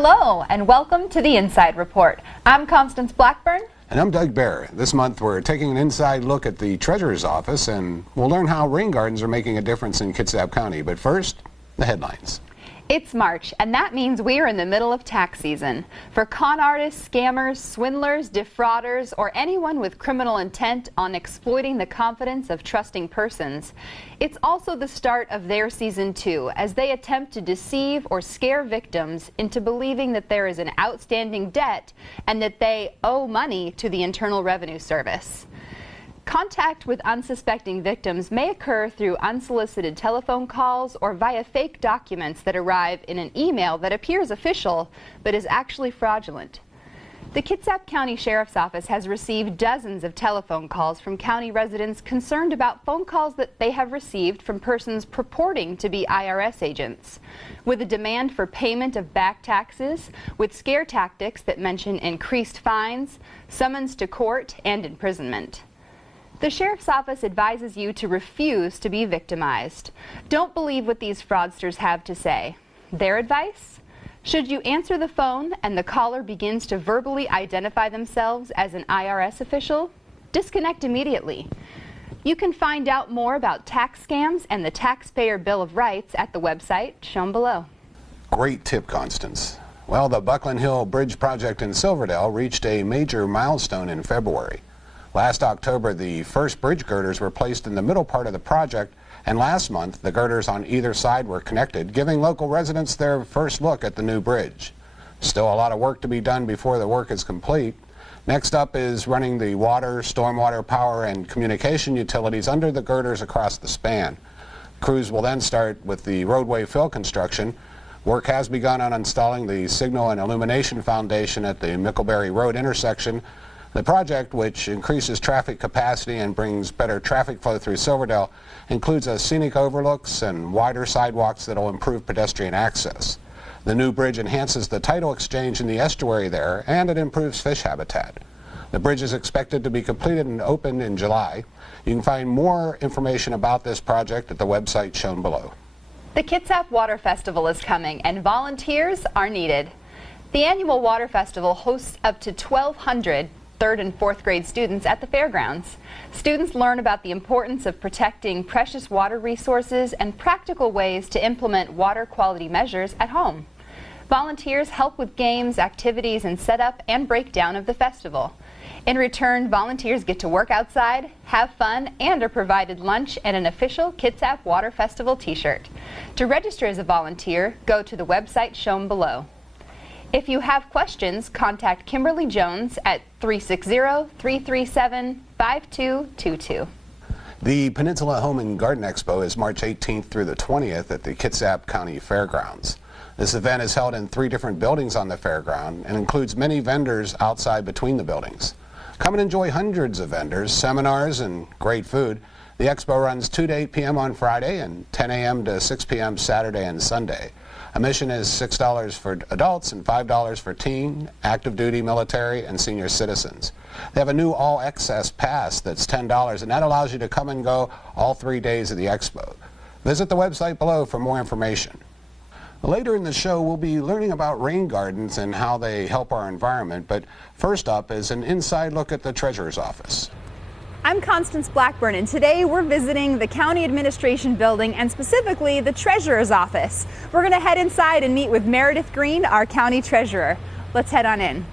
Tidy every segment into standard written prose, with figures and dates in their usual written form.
Hello and welcome to the Inside Report. I'm Constance Blackburn. And I'm Doug Bear. This month we're taking an inside look at the Treasurer's Office and we'll learn how rain gardens are making a difference in Kitsap County. But first, the headlines. It's March, and that means we are in the middle of tax season. For con artists, scammers, swindlers, defrauders, or anyone with criminal intent on exploiting the confidence of trusting persons, it's also the start of their season too, as they attempt to deceive or scare victims into believing that there is an outstanding debt and that they owe money to the Internal Revenue Service. Contact with unsuspecting victims may occur through unsolicited telephone calls or via fake documents that arrive in an email that appears official but is actually fraudulent. The Kitsap County Sheriff's Office has received dozens of telephone calls from county residents concerned about phone calls that they have received from persons purporting to be IRS agents, with a demand for payment of back taxes, with scare tactics that mention increased fines, summons to court, and imprisonment. The Sheriff's Office advises you to refuse to be victimized. Don't believe what these fraudsters have to say. Their advice? Should you answer the phone and the caller begins to verbally identify themselves as an IRS official, disconnect immediately. You can find out more about tax scams and the Taxpayer Bill of Rights at the website shown below. Great tip, Constance. Well, the Buckland Hill Bridge project in Silverdale reached a major milestone in February. Last October, the first bridge girders were placed in the middle part of the project, and last month, the girders on either side were connected, giving local residents their first look at the new bridge. Still a lot of work to be done before the work is complete. Next up is running the water, stormwater, power, and communication utilities under the girders across the span. Crews will then start with the roadway fill construction. Work has begun on installing the signal and illumination foundation at the Mickleberry Road intersection. The project, which increases traffic capacity and brings better traffic flow through Silverdale, includes a scenic overlooks and wider sidewalks that will improve pedestrian access. The new bridge enhances the tidal exchange in the estuary there, and it improves fish habitat. The bridge is expected to be completed and opened in July. You can find more information about this project at the website shown below. The Kitsap Water Festival is coming, and volunteers are needed. The annual Water Festival hosts up to 1,200 third and fourth grade students at the fairgrounds. Students learn about the importance of protecting precious water resources and practical ways to implement water quality measures at home. Volunteers help with games, activities, and setup and breakdown of the festival. In return, volunteers get to work outside, have fun, and are provided lunch and an official Kitsap Water Festival t-shirt. To register as a volunteer, go to the website shown below. If you have questions, contact Kimberly Jones at 360-337-5222. The Peninsula Home and Garden Expo is March 18th through the 20th at the Kitsap County Fairgrounds. This event is held in 3 different buildings on the fairground and includes many vendors outside between the buildings. Come and enjoy hundreds of vendors, seminars, and great food. The expo runs 2 to 8 p.m. on Friday and 10 a.m. to 6 p.m. Saturday and Sunday. Admission is $6 for adults and $5 for teen, active duty, military, and senior citizens. They have a new all access pass that's $10, and that allows you to come and go all 3 days of the expo. Visit the website below for more information. Later in the show, we'll be learning about rain gardens and how they help our environment, but first up is an inside look at the Treasurer's Office. I'm Constance Blackburn, and today we're visiting the County Administration Building and specifically the Treasurer's Office. We're going to head inside and meet with Meredith Green, our County Treasurer. Let's head on in.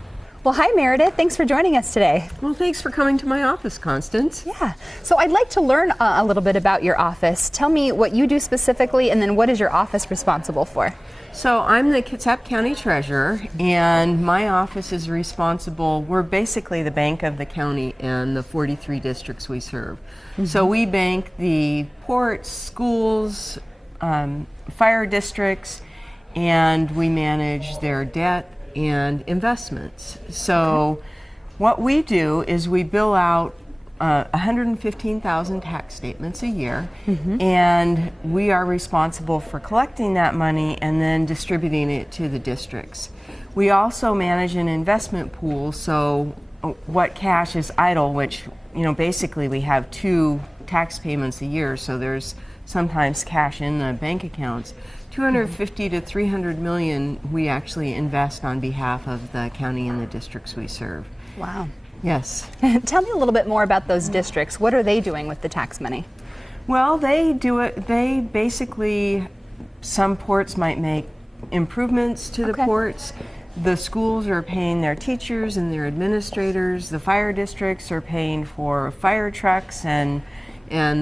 Well, hi Meredith, thanks for joining us today. Well, thanks for coming to my office, Constance. Yeah, so I'd like to learn a little bit about your office. Tell me what you do specifically, and then what is your office responsible for? So I'm the Kitsap County Treasurer, and my office is responsible, we're basically the bank of the county and the 43 districts we serve. Mm-hmm. So we bank the ports, schools, fire districts, and we manage their debt and investments. So what we do is we bill out 115,000 tax statements a year, and we are responsible for collecting that money and then distributing it to the districts. We also manage an investment pool, so what cash is idle, which, you know, basically we have 2 tax payments a year, so there's sometimes cash in the bank accounts 250 to 300 million we actually invest on behalf of the county and the districts we serve. Wow. Yes. Tell me a little bit more about those districts. What are they doing with the tax money? Well, they do it, they basically, some ports might make improvements to the ports. The schools are paying their teachers and their administrators. The fire districts are paying for fire trucks and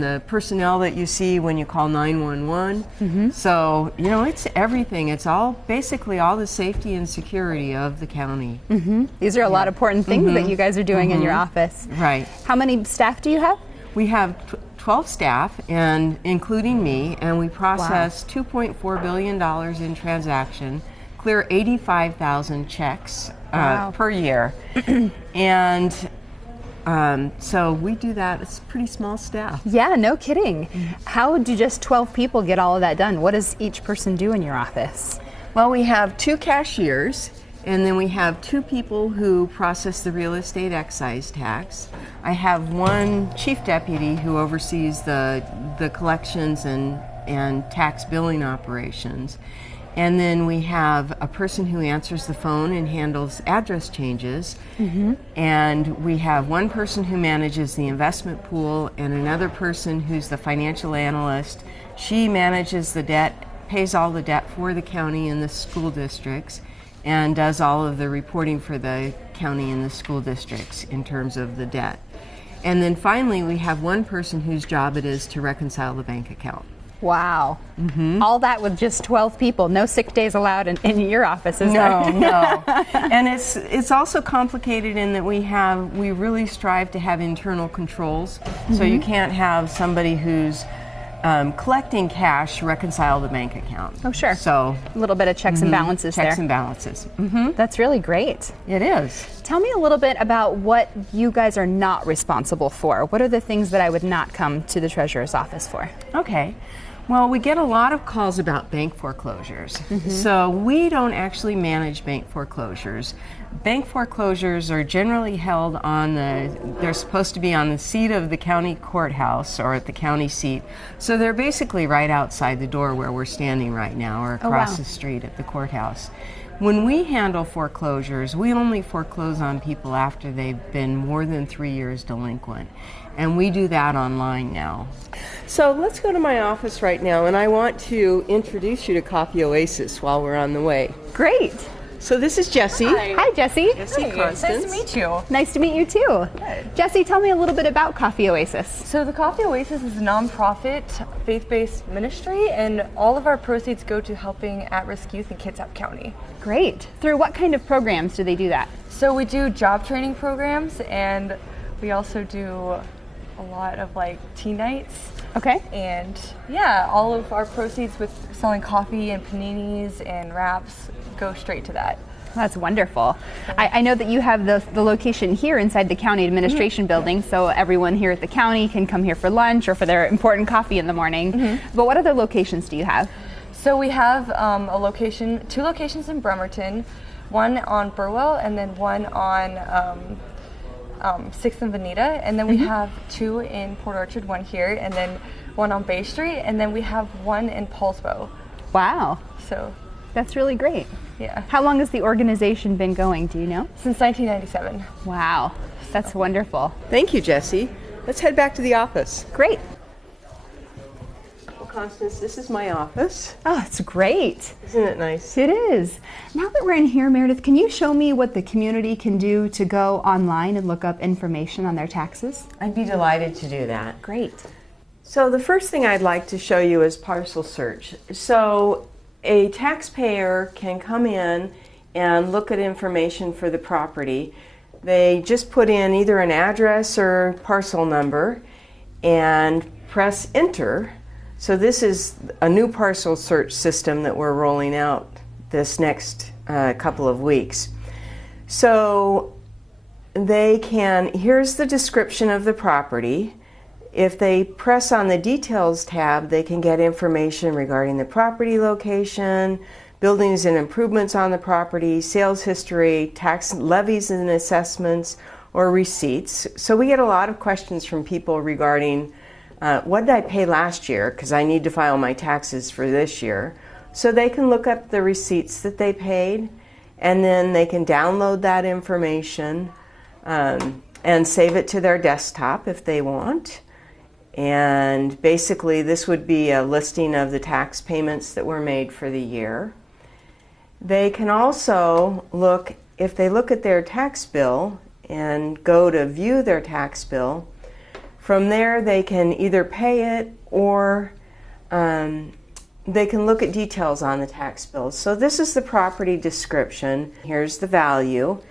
the personnel that you see when you call 911. So, you know, it's everything. It's all, basically all the safety and security of the county. These are a lot of important things that you guys are doing in your office. Right. How many staff do you have? We have 12 staff, and including me, and we process $2.4 billion in transaction, clear 85,000 checks per year. And so we do that. It's a pretty small staff. Yeah, no kidding. How do just 12 people get all of that done? What does each person do in your office? Well, we have 2 cashiers, and then we have 2 people who process the real estate excise tax. I have 1 chief deputy who oversees the collections and tax billing operations. And then we have a person who answers the phone and handles address changes. And we have 1 person who manages the investment pool and another person who's the financial analyst. She manages the debt, pays all the debt for the county and the school districts, and does all of the reporting for the county and the school districts in terms of the debt. And then finally, we have 1 person whose job it is to reconcile the bank account. Wow. All that with just 12 people. No sick days allowed in your office, is there? No. And it's also complicated in that we really strive to have internal controls. So you can't have somebody who's collecting cash reconcile the bank account. Oh, sure. So a little bit of checks and balances there. Checks and balances. That's really great. It is. Tell me a little bit about what you guys are not responsible for. What are the things that I would not come to the treasurer's office for? Okay. Well, we get a lot of calls about bank foreclosures. So we don't actually manage bank foreclosures. Bank foreclosures are generally held they're supposed to be on the seat of the county courthouse or at the county seat. So they're basically right outside the door where we're standing right now or across the street at the courthouse. When we handle foreclosures, we only foreclose on people after they've been more than 3 years delinquent. And we do that online now. So let's go to my office right now, and I want to introduce you to Coffee Oasis while we're on the way. Great. So this is Jessie. Hi, Jessie. Jessie Constance. Nice to meet you. Nice to meet you too. Good. Jessie, tell me a little bit about Coffee Oasis. So the Coffee Oasis is a nonprofit, faith-based ministry, and all of our proceeds go to helping at-risk youth in Kitsap County. Great. Through what kind of programs do they do that? So we do job training programs, and we also do a lot of teen nights. Okay. And yeah, all of our proceeds with selling coffee and paninis and wraps go straight to that. That's wonderful. I know that you have the location here inside the county administration building, so everyone here at the county can come here for lunch or for their important coffee in the morning. But what other locations do you have? So we have two locations in Bremerton, one on Burwell and then one on 6th and Veneta, and then we have 2 in Port Orchard, one here, and then one on Bay Street, and then we have one in Paulsbo. Wow. So that's really great. Yeah. How long has the organization been going, do you know? Since 1997. Wow. That's wonderful. Thank you, Jessie. Let's head back to the office. Great. Well, Constance, this is my office. Oh, it's great. Isn't it nice? It is. Now that we're in here, Meredith, can you show me what the community can do to go online and look up information on their taxes? I'd be delighted to do that. Great. So the first thing I'd like to show you is parcel search. So a taxpayer can come in and look at information for the property. They just put in either an address or parcel number and press enter. So this is a new parcel search system that we're rolling out this next couple of weeks. So here's the description of the property. If they press on the details tab, they can get information regarding the property location, buildings and improvements on the property, sales history, tax levies and assessments, or receipts. So we get a lot of questions from people regarding what did I pay last year, because I need to file my taxes for this year. So they can look up the receipts that they paid, and then they can download that information and save it to their desktop if they want. And basically this would be a listing of the tax payments that were made for the year. They can also look, if they look at their tax bill and go to view their tax bill, from there they can either pay it or they can look at details on the tax bill. So this is the property description. Here's the value.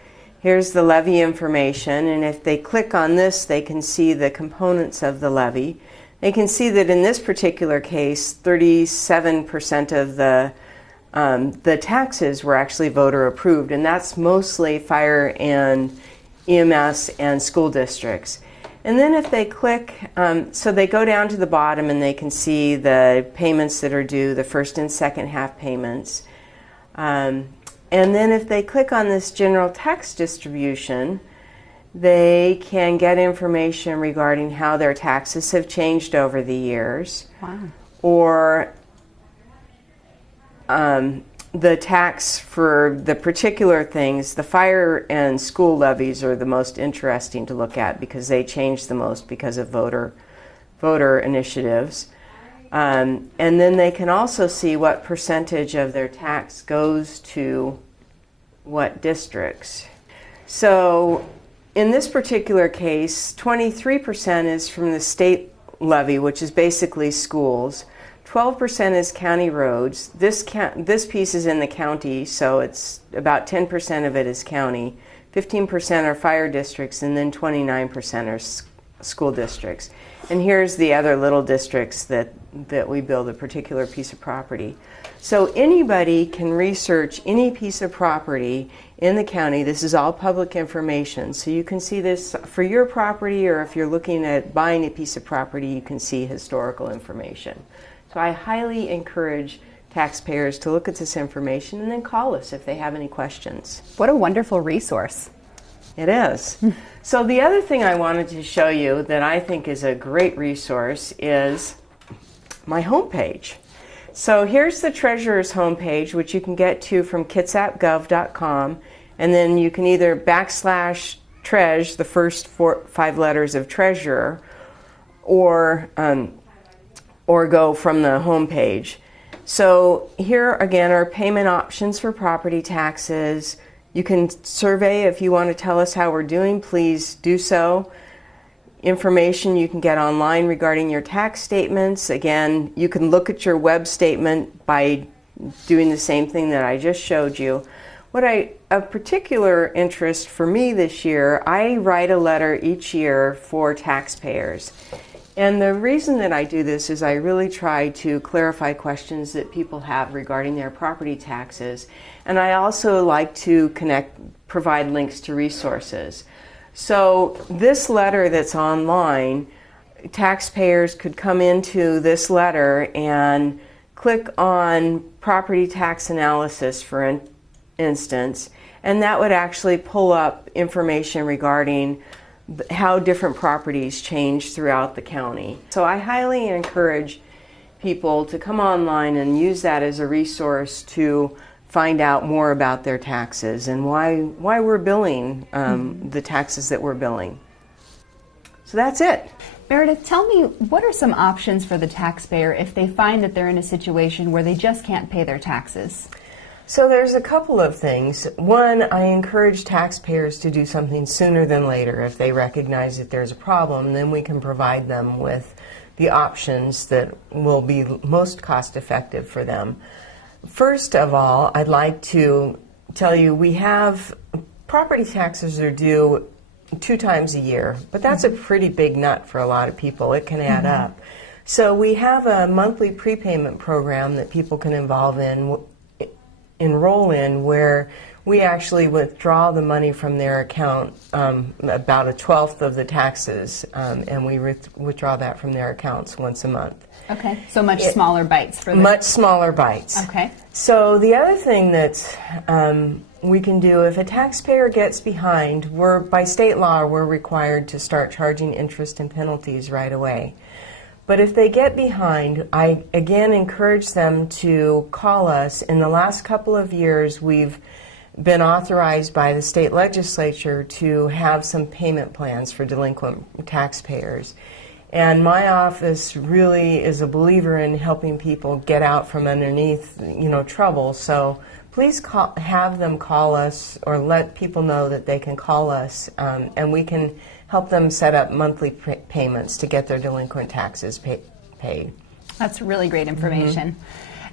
Here's the levy information, and if they click on this, they can see the components of the levy. They can see that in this particular case, 37% of the taxes were actually voter approved, and that's mostly fire and EMS and school districts. And then if they click, so they go down to the bottom and they can see the payments that are due, the first and second half payments. And then if they click on this general tax distribution, they can get information regarding how their taxes have changed over the years. Wow. Or the tax for the particular things. The fire and school levies are the most interesting to look at because they change the most because of voter initiatives. And then they can also see what percentage of their tax goes to what districts. So in this particular case, 23% is from the state levy, which is basically schools. 12% is county roads. This piece is in the county, so it's about 10% of it is county. 15% are fire districts, and then 29% are school districts. And here's the other little districts that we build a particular piece of property. So anybody can research any piece of property in the county. This is all public information. So you can see this for your property, or if you're looking at buying a piece of property, you can see historical information. So I highly encourage taxpayers to look at this information and then call us if they have any questions. What a wonderful resource. It is. So the other thing I wanted to show you that I think is a great resource is my homepage. So here's the Treasurer's homepage, which you can get to from kitsapgov.com, and then you can either /Treas, the first 5 letters of Treasurer, or go from the homepage. So here again are payment options for property taxes. You can survey if you want to tell us how we're doing, please do so. Information you can get online regarding your tax statements. Again, you can look at your web statement by doing the same thing that I just showed you. Of particular interest for me this year, I write a letter each year for taxpayers. And the reason that I do this is I really try to clarify questions that people have regarding their property taxes. And I also like to provide links to resources. So this letter that's online, taxpayers could come into this letter and click on property tax analysis, for instance, and that would actually pull up information regarding how different properties change throughout the county. So I highly encourage people to come online and use that as a resource to find out more about their taxes and why we're billing the taxes that we're billing. So that's it. Meredith, tell me, what are some options for the taxpayer if they find that they're in a situation where they just can't pay their taxes? So there's a couple of things. One, I encourage taxpayers to do something sooner than later. If they recognize that there's a problem, then we can provide them with the options that will be most cost effective for them. First of all, I'd like to tell you we have property taxes are due 2 times a year, but that's a pretty big nut for a lot of people. It can add up. So we have a monthly prepayment program that people can enroll in where we actually withdraw the money from their account, about 1/12 of the taxes, and we withdraw that from their accounts once a month. Okay, so much smaller bites for them. Much smaller bites. Okay. So the other thing that we can do, if a taxpayer gets behind, by state law, we're required to start charging interest and penalties right away. But if they get behind, I again encourage them to call us. In the last couple of years, we've been authorized by the state legislature to have some payment plans for delinquent taxpayers. And my office really is a believer in helping people get out from underneath, trouble. So please have them call us, or let people know that they can call us, and we can help them set up monthly payments to get their delinquent taxes paid. That's really great information.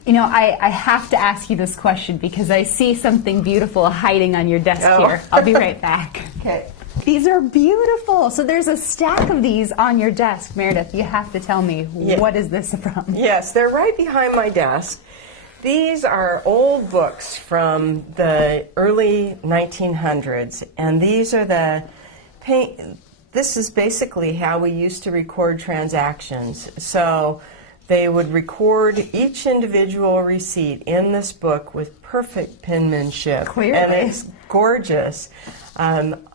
I have to ask you this question because I see something beautiful hiding on your desk here. I'll be right back. Okay. These are beautiful. So there's a stack of these on your desk. Meredith, you have to tell me, what is this from? Yes, they're right behind my desk. These are old books from the early 1900s, and these are this is basically how we used to record transactions. So they would record each individual receipt in this book with perfect penmanship. Clearly. And it's gorgeous.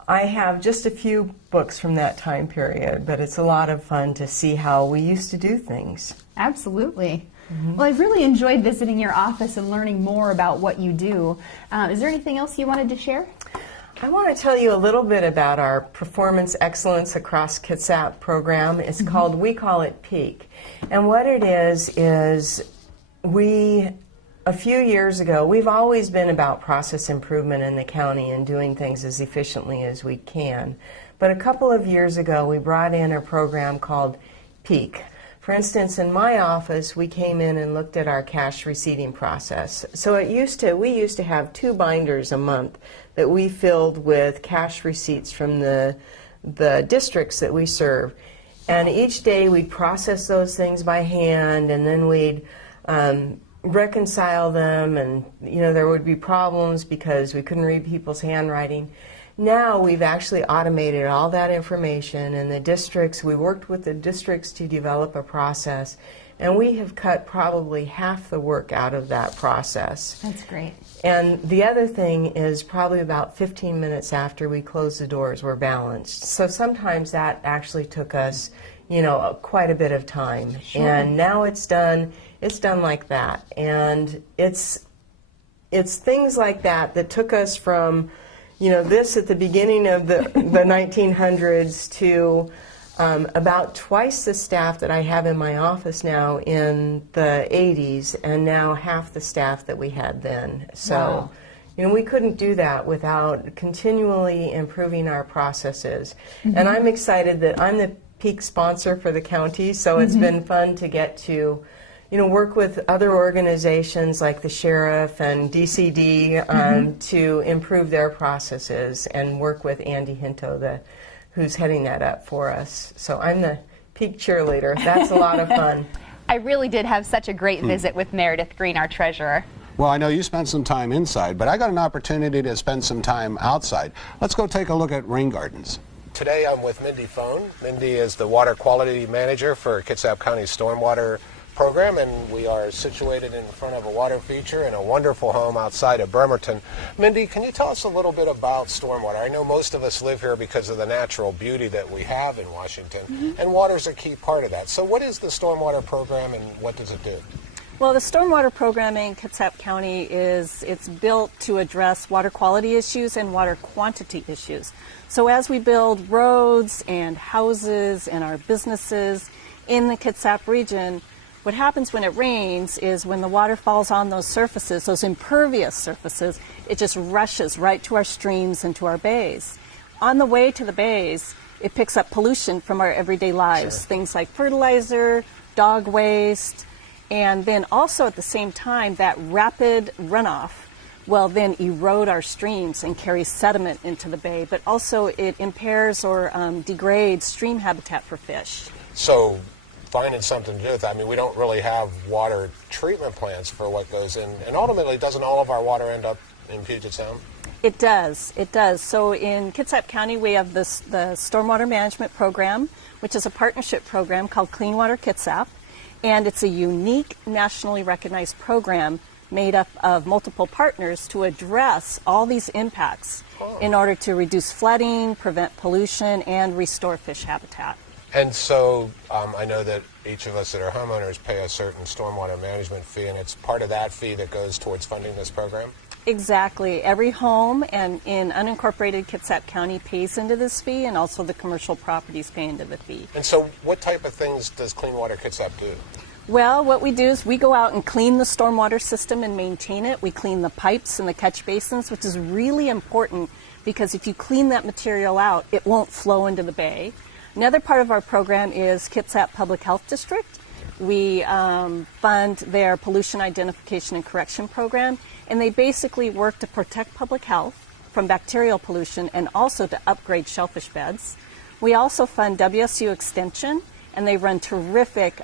I have just a few books from that time period, but it's a lot of fun to see how we used to do things. Absolutely. Well, I've really enjoyed visiting your office and learning more about what you do. Is there anything else you wanted to share? I want to tell you a little bit about our Performance Excellence Across Kitsap program. It's we call it PEAK. And what it is a few years ago, we've always been about process improvement in the county and doing things as efficiently as we can. But a couple of years ago, we brought in a program called PEAK. For instance, in my office, we came in and looked at our cash receipting process. So we used to have 2 binders a month that we filled with cash receipts from the districts that we serve. And each day we'd process those things by hand, and then we'd reconcile them, and there would be problems because we couldn't read people's handwriting. Now we've actually automated all that information, and we worked with the districts to develop a process, and we have cut probably half the work out of that process. That's great. And the other thing is probably about 15 minutes after we close the doors, we're balanced. So sometimes that actually took us, quite a bit of time. Sure. And now it's done like that. And it's things like that took us from this at the beginning of the 1900s to about twice the staff that I have in my office now in the 80s, and now half the staff that we had then. So, wow. We couldn't do that without continually improving our processes. And I'm excited that I'm the PEAK sponsor for the county, so it's been fun to get to work with other organizations like the sheriff and DCD to improve their processes, and work with Andy Hinto, who's heading that up for us. So I'm the PEAK cheerleader. That's a lot of fun. I really did have such a great visit with Meredith Green, our treasurer. Well, I know you spent some time inside, but I got an opportunity to spend some time outside. Let's go take a look at rain gardens. Today I'm with Mindy Phone. Mindy is the water quality manager for Kitsap County Stormwater program, and we are situated in front of a water feature in a wonderful home outside of Bremerton. Mindy, can you tell us a little bit about stormwater? I know most of us live here because of the natural beauty that we have in Washington, and water is a key part of that. So what is the stormwater program, and what does it do? Well, the stormwater program in Kitsap County it's built to address water quality issues and water quantity issues. So as we build roads and houses and our businesses in the Kitsap region, what happens when it rains is when the water falls on those surfaces, those impervious surfaces, it just rushes right to our streams and to our bays. On the way to the bays, it picks up pollution from our everyday lives, Sure. things like fertilizer, dog waste, and then also at the same time, that rapid runoff will then erode our streams and carry sediment into the bay, but also it impairs or degrades stream habitat for fish. So finding something to do with that. I mean, we don't really have water treatment plants for what goes in, and ultimately, doesn't all of our water end up in Puget Sound? It does. It does. So in Kitsap County, we have the Stormwater Management Program, which is a partnership program called Clean Water Kitsap, and it's a unique nationally recognized program made up of multiple partners to address all these impacts in order to reduce flooding, prevent pollution, and restore fish habitat. And so I know that each of us that are homeowners pay a certain stormwater management fee, and it's part of that fee that goes towards funding this program? Exactly. Every home and in unincorporated Kitsap County pays into this fee, and also the commercial properties pay into the fee. And so what type of things does Clean Water Kitsap do? Well, what we do is we go out and clean the stormwater system and maintain it. We clean the pipes and the catch basins, which is really important because if you clean that material out, it won't flow into the bay. Another part of our program is Kitsap Public Health District. We fund their pollution identification and correction program, and they basically work to protect public health from bacterial pollution and also to upgrade shellfish beds. We also fund WSU Extension, and they run terrific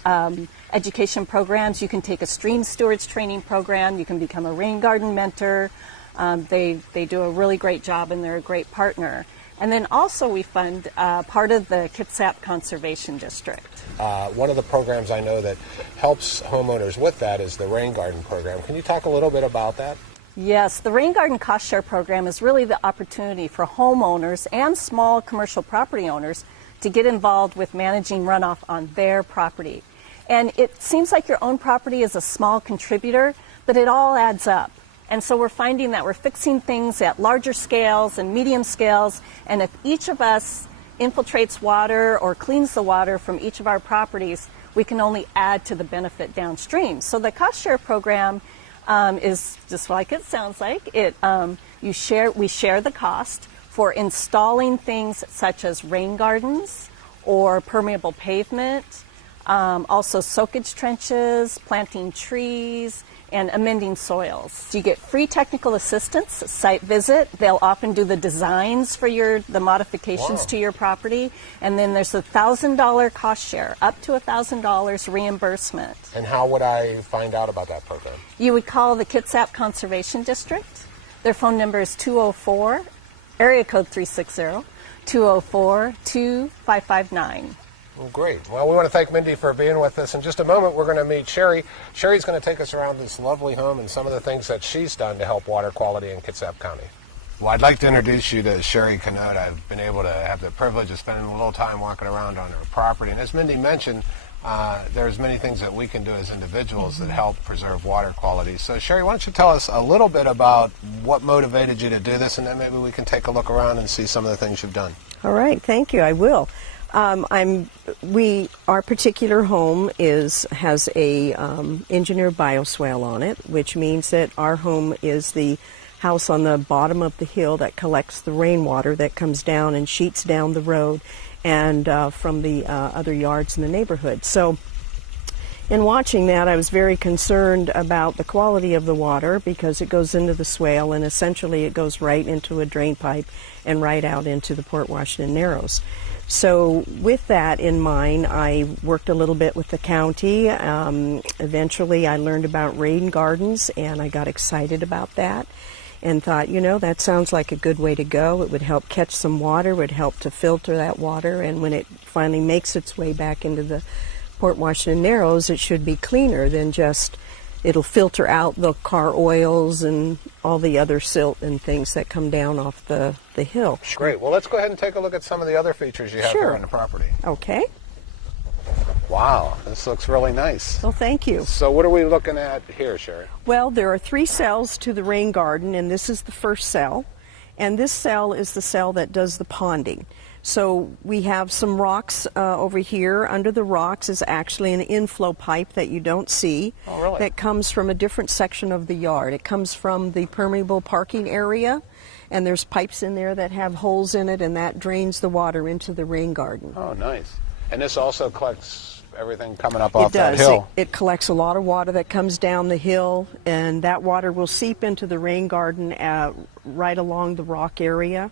education programs. You can take a stream stewards training program. You can become a rain garden mentor. They do a really great job, and they're a great partner. And then also we fund part of the Kitsap Conservation District. One of the programs I know that helps homeowners with that is the Rain Garden program. Can you talk a little bit about that? Yes, the Rain Garden Cost Share program is really the opportunity for homeowners and small commercial property owners to get involved with managing runoff on their property. And it seems like your own property is a small contributor, but it all adds up. And so we're finding that we're fixing things at larger scales and medium scales, and if each of us infiltrates water or cleans the water from each of our properties, we can only add to the benefit downstream. So the cost share program is just like it sounds like. We share the cost for installing things such as rain gardens or permeable pavement, also soakage trenches, planting trees, and amending soils. You get free technical assistance, site visit. They'll often do the designs for the modifications to your property. And then there's a $1,000 cost share, up to $1,000 reimbursement. And how would I find out about that program? You would call the Kitsap Conservation District. Their phone number is 204, area code 360, 204-2559. Well, great. Well, we want to thank Mindy for being with us. In just a moment, we're going to meet Sherry. Sherry's going to take us around this lovely home and some of the things that she's done to help water quality in Kitsap County. Well, I'd like to introduce you to Sherry Canode. I've been able to have the privilege of spending a little time walking around on her property. And as Mindy mentioned, there's many things that we can do as individuals that help preserve water quality. So, Sherry, why don't you tell us a little bit about what motivated you to do this, and then maybe we can take a look around and see some of the things you've done. All right, thank you. I will. Our particular home has a engineered bioswale on it, which means that our home is the house on the bottom of the hill that collects the rainwater that comes down and sheets down the road and from the other yards in the neighborhood. So in watching that, I was very concerned about the quality of the water because it goes into the swale and essentially it goes right into a drain pipe and right out into the Port Washington Narrows. So with that in mind, I worked a little bit with the county. Eventually I learned about rain gardens and I got excited about that and thought, that sounds like a good way to go. It would help catch some water, would help to filter that water, and when it finally makes its way back into the Port Washington Narrows, it should be cleaner than just, it'll filter out the car oils and all the other silt and things that come down off the hill. Great. Well, let's go ahead and take a look at some of the other features you have here on the property. Okay. Wow, this looks really nice. Well, thank you. So what are we looking at here, Sherry? Well, there are 3 cells to the rain garden, and this is the first cell. And this cell is the cell that does the ponding. So we have some rocks over here. Under the rocks is actually an inflow pipe that you don't see. Oh, really? That comes from a different section of the yard. It comes from the permeable parking area, and there's pipes in there that have holes in it, and that drains the water into the rain garden. Oh, nice. And this also collects everything coming up off that does. hill. It collects a lot of water that comes down the hill, and that water will seep into the rain garden right along the rock area.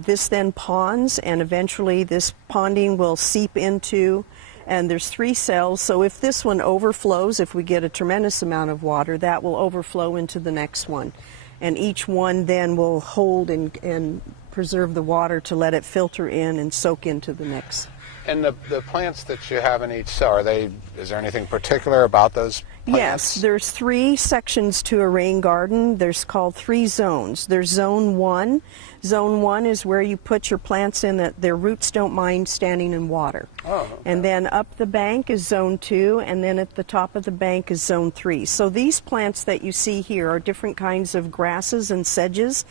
This then ponds, and eventually this ponding will seep into, and there's 3 cells, so if this one overflows, if we get a tremendous amount of water, that will overflow into the next one. And each one then will hold and preserve the water to let it filter in and soak into the next And the plants that you have in each cell, is there anything particular about those plants? Yes, there's 3 sections to a rain garden. There's called 3 zones. There's zone 1. Zone 1 is where you put your plants in that their roots don't mind standing in water. Oh, okay. And then up the bank is zone 2, and then at the top of the bank is zone 3. So these plants that you see here are different kinds of grasses and sedges.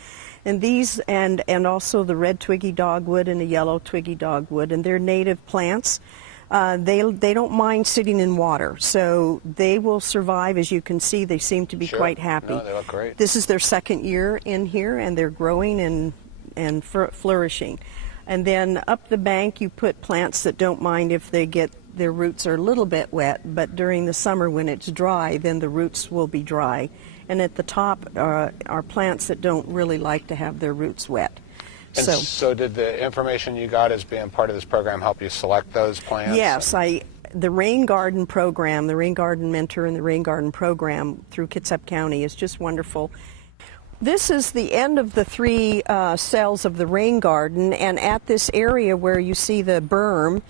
And these, and also the red twiggy dogwood and the yellow twiggy dogwood, and they're native plants. They don't mind sitting in water, so they will survive. As you can see, they seem to be quite happy. No, they look great. This is their 2nd year in here, and they're growing and flourishing. And then up the bank, you put plants that don't mind if their roots are a little bit wet, but during the summer when it's dry, then the roots will be dry. And at the top are plants that don't really like to have their roots wet. And so did the information you got as being part of this program help you select those plants? Yes, the Rain Garden program, the Rain Garden Mentor and the Rain Garden program through Kitsap County is just wonderful. This is the end of the 3 cells of the rain garden, and at this area where you see the berm,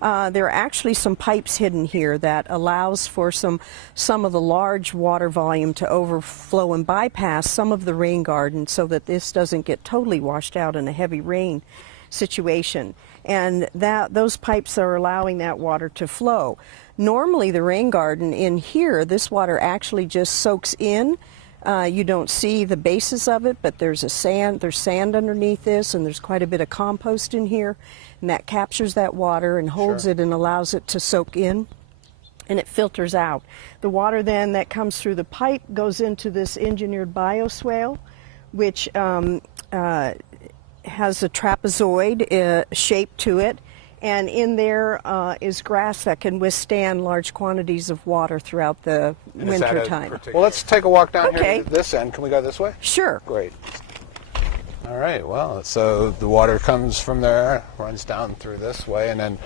there are actually some pipes hidden here that allows for some of the large water volume to overflow and bypass some of the rain garden so that this doesn't get totally washed out in a heavy rain situation. And those pipes are allowing that water to flow. Normally the rain garden in here, this water actually just soaks in. You don't see the basis of it, but there's sand underneath this, and there's quite a bit of compost in here, and that captures that water and holds it and allows it to soak in, and it filters out. The water then that comes through the pipe goes into this engineered bioswale, which has a trapezoid shape to it. And in there is grass that can withstand large quantities of water throughout the winter time. Well, let's take a walk down here to this end. Can we go this way? Sure. Great. All right, well, so the water comes from there, runs down through this way, and then,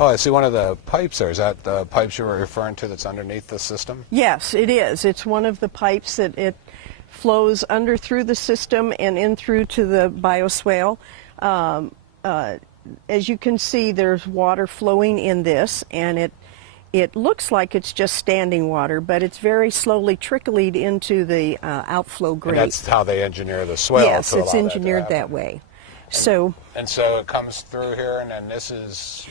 oh, I see one of the pipes there. Is that the pipes you were referring to that's underneath the system? Yes, it is. It's one of the pipes that it flows under through the system and in through to the bioswale. As you can see, there's water flowing in this, and it looks like it's just standing water, but it's very slowly trickling into the outflow grate. And that's how they engineer the swale. Yes, it's engineered that way. And so it comes through here, and then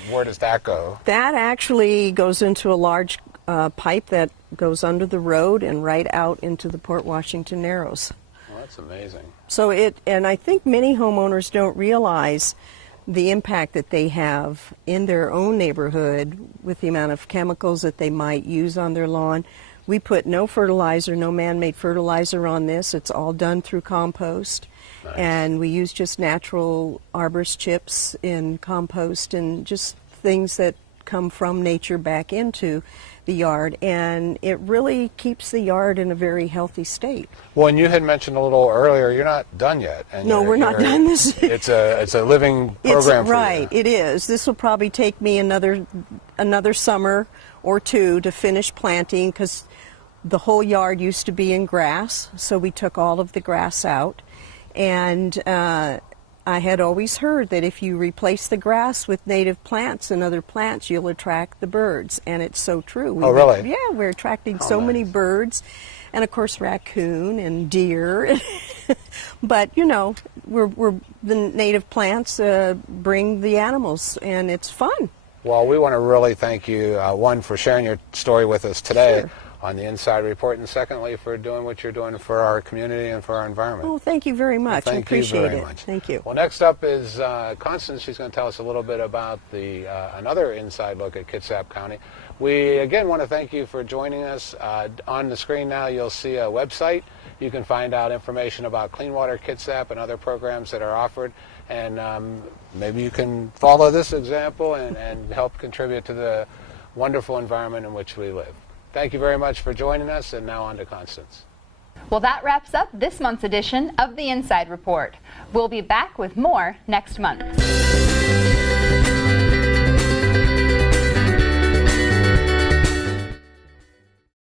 where does that go? That actually goes into a large pipe that goes under the road and right out into the Port Washington Narrows. Well, that's amazing. And I think many homeowners don't realize the impact that they have in their own neighborhood with the amount of chemicals that they might use on their lawn. We put no fertilizer, no man-made fertilizer on this. It's all done through compost. Nice. And we use just natural arborist chips in compost and just things that come from nature back into the yard, and it really keeps the yard in a very healthy state. Well, and you had mentioned a little earlier, you're not done yet. And no, we're not done. It's a living program for right, you. It is. This will probably take me another summer or 2 to finish planting, because the whole yard used to be in grass, so we took all of the grass out. And I had always heard that if you replace the grass with native plants and other plants, you'll attract the birds, and it's so true. Oh, really? Yeah, we're attracting so many birds, and of course raccoon and deer. But you know, the native plants bring the animals, and it's fun. Well, we want to really thank you, one, for sharing your story with us today. Sure. On the Inside Report, and secondly, for doing what you're doing for our community and for our environment. Oh, thank you very much. Well, I appreciate you very it. much. Thank you. Well, next up is Constance. She's going to tell us a little bit about another inside look at Kitsap County. We, again, want to thank you for joining us. On the screen now, you'll see a website. You can find out information about Clean Water Kitsap and other programs that are offered. And maybe you can follow this example and help contribute to the wonderful environment in which we live. Thank you very much for joining us, and now on to Constance. Well, that wraps up this month's edition of the Inside Report. We'll be back with more next month.